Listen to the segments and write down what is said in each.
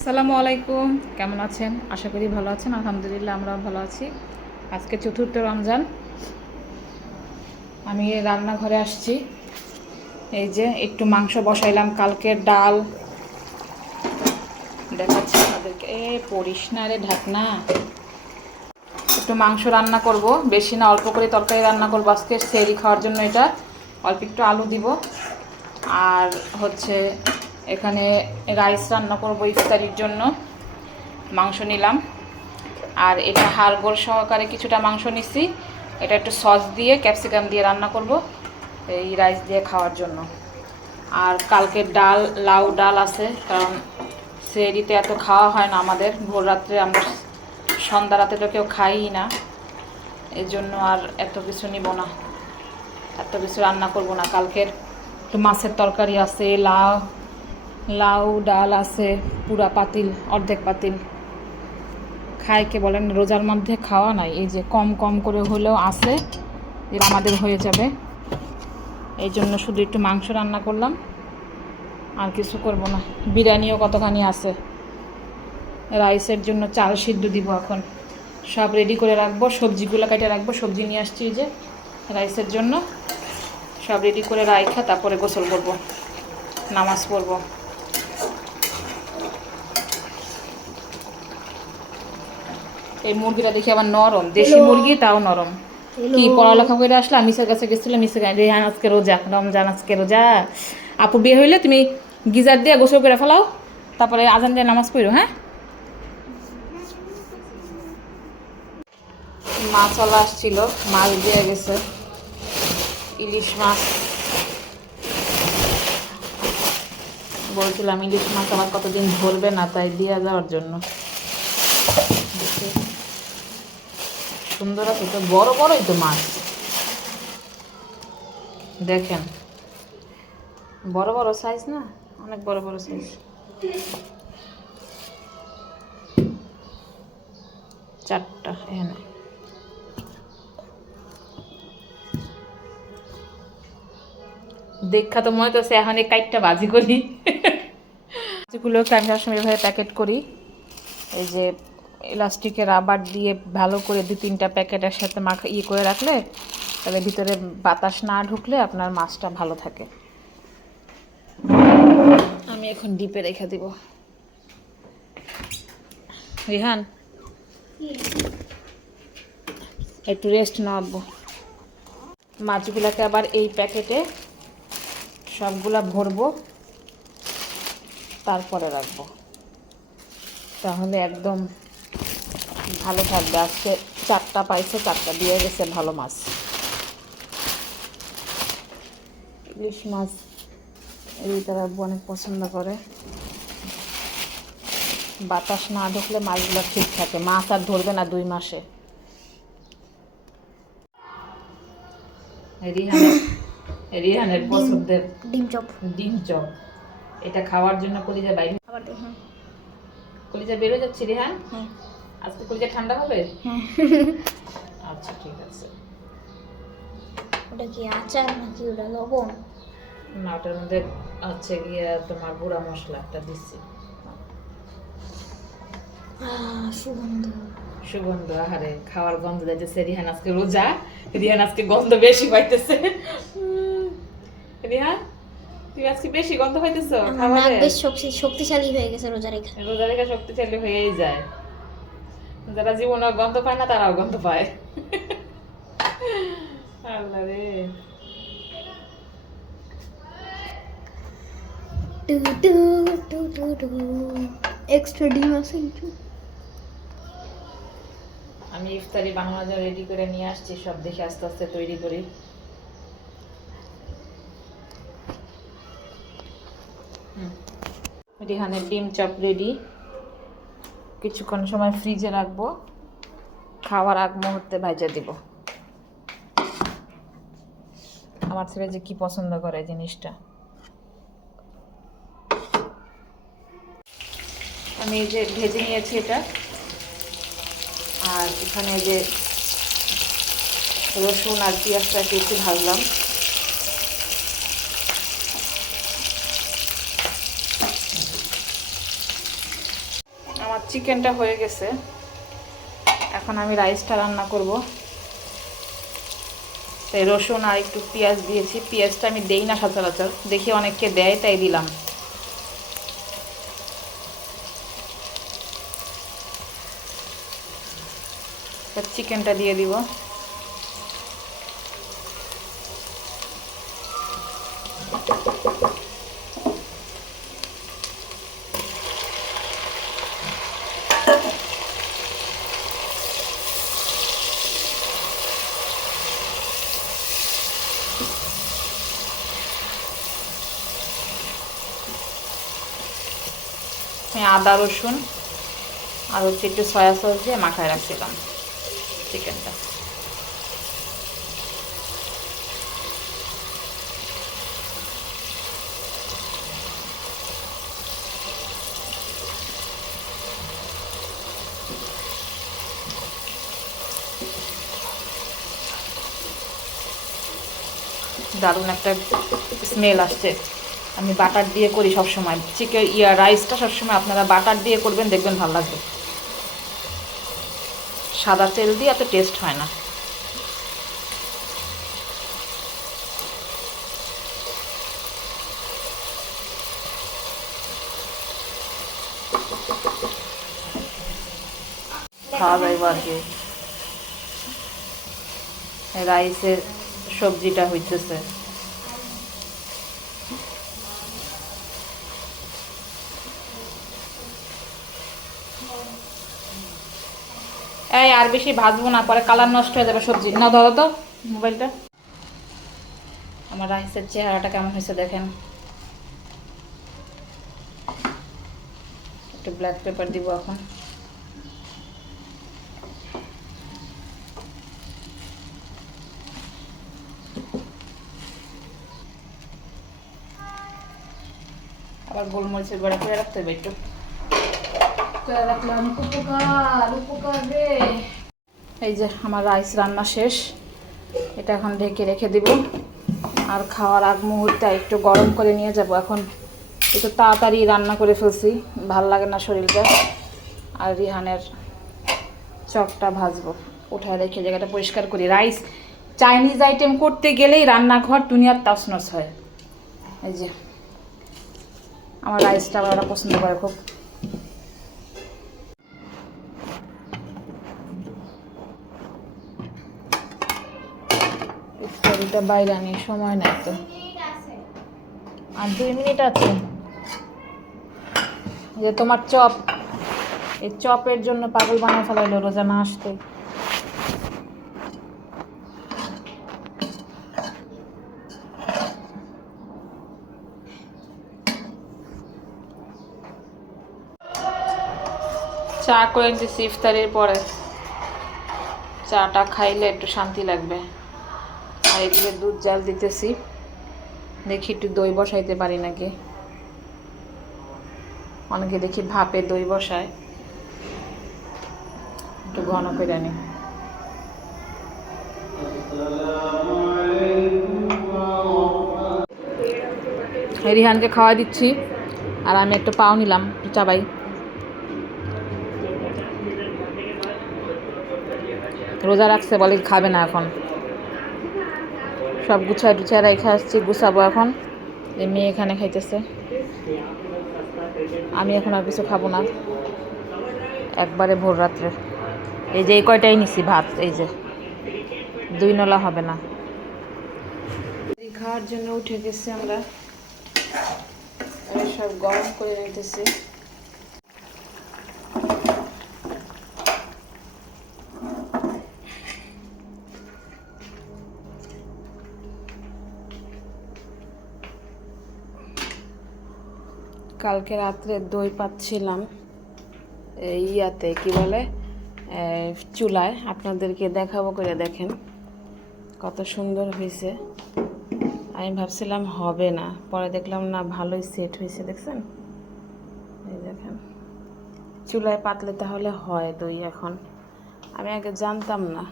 আসসালামু আলাইকুম। কেমন আছেন? আশা করি ভালো আছেন। আলহামদুলিল্লাহ আমরা ভালো আছি। আজকে চতুর্থ রমজান। আমি রান্নাঘরে আসছি। এই যে একটু মাংস বসাইলাম। কালকের ডাল। দেখাচ্ছি আপনাদেরকে। এ, পড়িস না রে ঢাকনা। একটু মাংস রান্না করব। বেশি না, অল্প করে তরকারি রান্না করব। আজকে সেরি খাওয়ার জন্য এটা। অল্প একটু আলু দিব। আর হচ্ছে এখানে রাইস রান্না করব ইফতারির জন্য। মাংস নিলাম। আর এটা হাড়গোড় সহকারে কিছুটা মাংস নিছি। এটা একটু সস দিয়ে ক্যাপসিকাম দিয়ে রান্না করব এই রাইস দিয়ে খাওয়ার জন্য। আর কালকে ডাল, লাউ ডাল আছে, কারণ সেরিতে এত খাওয়া হয় না আমাদের। ভোর রাত্রে আমরা সন্ধ্যা রাতে তো কেউ খাইই না। এই জন্য আর এত কিছু নিব না। এত কিছু রান্না করব না। কালকের একটু মাছের তরকারি আছে, লাউ লাউ, ডাল আছে, পুরা পাতিল, অর্ধেক পাতিল। খায় কে বলেন, রোজার মধ্যে খাওয়া নাই। এই যে কম কম করে হলেও আছে যেটা আমাদের হয়ে যাবে। এই জন্য শুধু একটু মাংস রান্না করলাম, আর কিছু করব না। বিরিয়ানিও কতখানি আছে। রাইসের জন্য চাল সিদ্ধ দিব এখন। সব রেডি করে রাখব, সবজিগুলো কেটে রাখব। সবজি নিয়ে আসছি যে রাইসের জন্য। সব রেডি করে রাইখা, তারপরে গোসল করব, নামাজ পড়ব। এই মুরগিটা দেখি আবার নরম। দেশি মুরগি তাও নরম। কি পড়ালেখা করে আসলাম মিসের কাছে গেছিল মিসের কাছে রেহান আজকে রোজা রমজান আজকে রোজা। আপু বিয়ে হইলে তুমি গিজার দিয়ে গোসল করে ফেলাও তারপরে আজান দিয়ে নামাজ পড়ো হ্যাঁ? মাছ ওলা আসছিল মাছ দিয়ে গেছে ইলিশ মাছ। বলছিলাম ইলিশ মাছ আমার কতদিন ধরবে না তাই দিয়ে যাওয়ার জন্য দেখি। সুন্দর আছে তো বড় বড়ই তো মাছ। দেখেন, বড় বড় সাইজ না? অনেক বড় বড় সাইজ চারটা এখানে। দেখা তো মনে হচ্ছে এখন এই কাইটটা বাজি করি। যেগুলোকে আমি সবসময় এভাবে প্যাকেট করি। এই যে ইলাস্টিকের রাবার দিয়ে ভালো করে দু তিনটা প্যাকেটের সাথে মাখা ইয়ে করে রাখলে তাহলে ভিতরে বাতাস না ঢুকলে আপনার মাছটা ভালো থাকে। আমি এখন ডিপে রেখে দিব। রিহান, একটু রেস্ট নেওয়াবো মাছগুলোকে আবার এই প্যাকেটে সবগুলা ভরবো, তারপরে রাখব। তাহলে একদম ভালো থাকবে। আজকে চারটা পাইছে চারটা দিয়ে গেছে ভালো মাছ। ইলিশ মাছ এই তারা অনেক পছন্দ করে। বাতাস না ঢুকলে মাছগুলো ঠিক থাকে। মাছ আর ধরবে না দুই মাসে। রিহানের রিহানের পছন্দের ডিম চপ। ডিম চপ। এটা খাওয়ার জন্য কলিজা বাইরে হ্যাঁ। কলিজা বেরো যাচ্ছে রিহান? হ্যাঁ। আজকে কলিজা ঠান্ডা হবে? হ্যাঁ। আচ্ছা ঠিক আছে। ওটা কি আচার নাকি? ওটা লবণ? না ওটার মধ্যে হচ্ছে গিয়ে তোমার গুঁড়া দিচ্ছি। সুগন্ধ। সুগন্ধ আহারে খাওয়ার গন্ধ যাইতেছে রিহান আজকে রোজা রিহান আজকে গন্ধ বেশি পাইতেছে। রিহান তুমি আজকে বেশি গন্ধ পাইতেছো? খাবারে? বেশ শক্তিশালী হয়ে গেছে রোজা রেখে রোজা রেখা শক্তিশালী হয়েই যায়। যারা জীবনে গন্ধ পায় না তারাও গন্ধ পায়। আল্লাহ রে। এক্সট্রা ডিম আছে কিছু আমি ইফতারি বানানোর জন্য রেডি করে নিয়ে আসছি সব দেখে আস্তে আস্তে তৈরি করি। রিহানের ডিম চপ রেডি কিছুক্ষণ সময় ফ্রিজে রাখব, খাওয়ার আগ মুহূর্তে ভাজা দিব। আমার ছেলে যে কি পছন্দ করে জিনিসটা। আমি এই যে ভেজে নিয়েছি এটা, আর এখানে যে রসুন আর পেঁয়াজটাকে একটু ভাজলাম আমার চিকেনটা হয়ে গেছে। এখন আমি রাইসটা রান্না করব। তাই রসুন আর একটু পেঁয়াজ দিয়েছি। পেঁয়াজটা আমি দেই না সচরাচর। দেখি অনেককে দেয়, তাই দিলাম। চিকেনটা দিয়ে দিব। আদা, রসুন আর হচ্ছে একটু সয়া সস দিয়ে মাখায় রাখছিলাম চিকেনটা। দারুণ একটা স্মেল আসছে। আমি বাটার দিয়ে করি সব সময় চিকেন ইয়া রাইসটা সবসময় আপনারা বাটার দিয়ে করবেন, দেখবেন ভালো লাগবে। সাদা তেল দিয়ে এত টেস্ট হয় না। খাওয়া আর কি রাইসের সবজিটা হইতেছে। এই আর বেশি ভাজবো না, পরে কালার নষ্ট হয়ে যাবে সবজি। না ধরো তো মোবাইলটা। আমার রাইসের চেহারাটা কেমন হয়েছে দেখেন। একটু ব্ল্যাক পেপার দিব এখন। আবার গোলমরিচের বড়া করে রাখতে হবে একটু। এই যে আমার রাইস রান্না শেষ, এটা এখন ঢেকে রেখে দিব। আর খাওয়ার আগ মুহূর্তে একটু গরম করে নিয়ে যাব এখন। একটু তাড়াতাড়ি রান্না করে ফেলছি, ভালো লাগে না শরীরটা। আর রিহানের চপটা ভাজবো, উঠায় রেখে জায়গাটা পরিষ্কার করি। রাইস, চাইনিজ আইটেম করতে গেলেই রান্নাঘর দুনিয়ার তাসনস হয়। এই যে, আমার রাইসটা ওরা পছন্দ করে খুব। ইফতারিটা বাইরে আনি, সময় নাই তো। আর দুই মিনিট আছে। যে তোমার চপ, এই চপের জন্য পাগল বানায় ফেলাইলো রোজা না আসতে। চা করে দিছি ইফতারির পরে। চাটা খাইলে একটু শান্তি লাগবে। আর এদিকে দুধ জাল দিতেছি। দেখি একটু দই বসাইতে পারি নাকি? অনেকে দেখি ভাপে দই বসায়। একটু ঘন করে নি। রিহানকে খাওয়া দিচ্ছি। আর আমি একটা পাও নিলাম চাবাই। রোজা রাখছে বলে খাবে না এখন। সব গুছায় টুছায় রেখে আসছি, গুছাবো এখন। এই মেয়ে এখানে খাইতেছে। আমি এখন আর কিছু খাব না। একবারে ভোর রাত্রে। এই যে এই কয়টাই নিছি, ভাত, এই যে। দুই নলা হবে না। খাওয়ার জন্য উঠে গেছি আমরা। সব গরম করে নিতেছি। কালকে রাত্রে দই পাচ্ছিলাম ইয়াতে, কি বলে চুলায়। আপনাদেরকে দেখাবো করে দেখেন কত সুন্দর হয়েছে। আমি ভাবছিলাম হবে না, পরে দেখলাম না ভালোই সেট হয়েছে, দেখছেন? এই দেখেন। চুলায় পাতলে তাহলে হয় দই এখন। আমি আগে জানতাম না।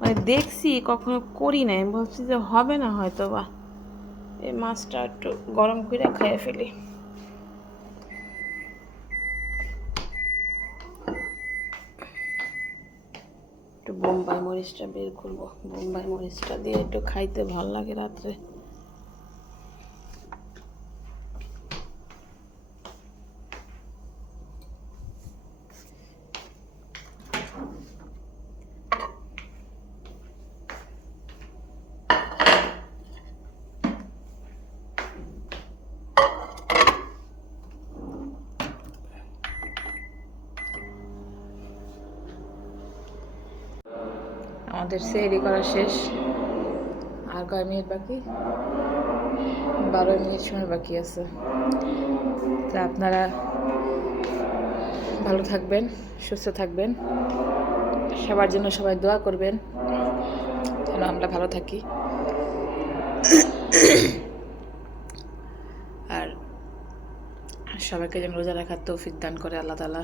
মানে দেখছি, কখনো করি নাই। আমি ভাবছি যে হবে না হয়তো বা এই মাছটা একটু গরম করে খাইয়ে ফেলি। একটু বোম্বাই মরিচটা বের করব। বোম্বাই মরিচটা দিয়ে একটু খাইতে ভালো লাগে রাত্রে। আমাদের সেরি করা শেষ। আর কয় মিনিট বাকি? বারো মিনিট সময় বাকি আছে। তা আপনারা ভালো থাকবেন, সুস্থ থাকবেন। সবার জন্য সবাই দোয়া করবেন, যেন আমরা ভালো থাকি। আর সবাইকে যেন রোজা রাখার তৌফিক দান করে আল্লাহ তালা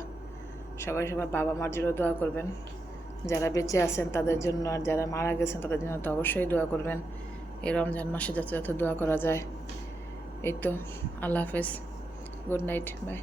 সবাই সবার বাবা মার জন্য দোয়া করবেন। যারা বেঁচে আছেন তাদের জন্য আর যারা মারা গেছেন তাদের জন্য তো অবশ্যই দোয়া করবেন। এই রমজান মাসে যাতে যত দোয়া করা যায়। এই তো, আল্লাহ হাফেজ। Good night, bye.